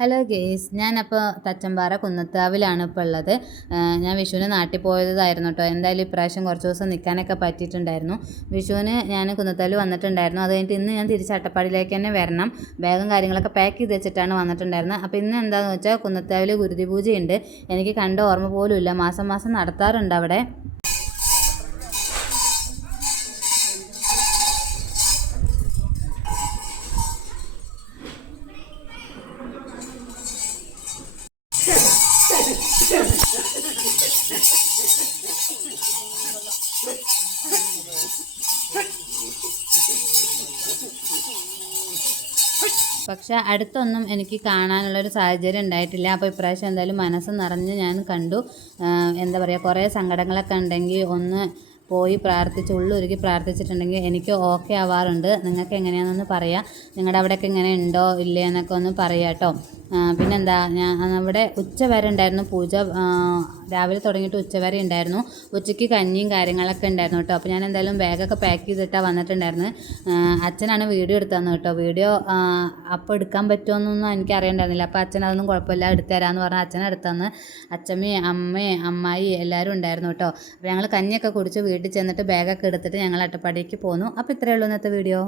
Hello guys ഞാനപ്പോൾ തച്ചമ്പാറ കുന്നത്താവിലാണ് ഇപ്പോൾ ഉള്ളത്. ഞാൻ വിഷുവിന് നാട്ടിൽ പോയതായിരുന്നു കേട്ടോ എന്തായാലും ഇപ്രാവശ്യം കുറച്ച് ദിവസം നിൽക്കാനൊക്കെ പറ്റിയിട്ടുണ്ടായിരുന്നു. വിഷുവിന് ഞാൻ കുന്നത്താവിൽ വന്നിട്ടുണ്ടായിരുന്നു. അത് കഴിഞ്ഞിട്ട് ഇന്ന് ഞാൻ തിരിച്ച് അട്ടപ്പാടിയിലേക്ക് തന്നെ വരണം. ബാഗും കാര്യങ്ങളൊക്കെ പാക്ക് ചെയ്ത് വെച്ചിട്ടാണ് വന്നിട്ടുണ്ടായിരുന്നത് അപ്പോൾ ഇന്ന് എന്താണെന്ന് വെച്ചാൽ കുന്നത്താവിൽ ഗുരുതി പൂജയുണ്ട്. എനിക്ക് കണ്ട ഓർമ്മ പോലും ഇല്ല. മാസം മാസം നടത്താറുണ്ട് അവിടെ. പക്ഷെ അടുത്തൊന്നും എനിക്ക് കാണാനുള്ളൊരു സാഹചര്യം ഉണ്ടായിട്ടില്ല. അപ്പോൾ ഇപ്രാവശ്യം എന്തായാലും മനസ്സ് നിറഞ്ഞ് ഞാൻ കണ്ടു. എന്താ പറയുക കുറേ സങ്കടങ്ങളൊക്കെ ഉണ്ടെങ്കിൽ ഒന്ന് പോയി പ്രാർത്ഥിച്ച് ഉള്ളുരുക്കി പ്രാർത്ഥിച്ചിട്ടുണ്ടെങ്കിൽ എനിക്ക് ഓക്കെ ആവാറുണ്ട്. നിങ്ങൾക്ക് എങ്ങനെയാണെന്നൊന്ന് പറയാം. നിങ്ങളുടെ അവിടെയൊക്കെ ഇങ്ങനെ ഉണ്ടോ ഇല്ലേ എന്നൊക്കെ ഒന്ന് പറയാം കേട്ടോ. പിന്നെന്താ ഞാൻ അവിടെ ഉച്ച വരെ ഉണ്ടായിരുന്നു പൂജ. രാവിലെ തുടങ്ങിയിട്ട് ഉച്ച വരെ ഉണ്ടായിരുന്നു. ഉച്ചയ്ക്ക് കഞ്ഞിയും കാര്യങ്ങളൊക്കെ ഉണ്ടായിരുന്നു കേട്ടോ. അപ്പോൾ ഞാൻ എന്തായാലും ബാഗൊക്കെ പാക്ക് ചെയ്തിട്ടാണ് വന്നിട്ടുണ്ടായിരുന്നത് അച്ഛനാണ് വീഡിയോ എടുത്തതെന്ന് കേട്ടോ. വീഡിയോ അപ്പോൾ എടുക്കാൻ പറ്റുമെന്നൊന്നും എനിക്ക് അറിയണ്ടായിരുന്നില്ല. അപ്പോൾ അച്ഛൻ അതൊന്നും കുഴപ്പമില്ല എടുത്തു തരാമെന്ന് പറഞ്ഞാൽ അച്ഛൻ എടുത്തന്ന് അച്ഛമ്മയും അമ്മയും അമ്മായി എല്ലാവരും ഉണ്ടായിരുന്നു കേട്ടോ. അപ്പോൾ ഞങ്ങൾ കഞ്ഞിയൊക്കെ കുടിച്ച് വീട്ടിൽ ചെന്നിട്ട് ബാഗൊക്കെ എടുത്തിട്ട് ഞങ്ങൾ അട്ടപ്പാടിക്ക് പോന്നു. അപ്പോൾ ഇത്രയേ ഉള്ളൂ ഇന്നത്തെ വീഡിയോ.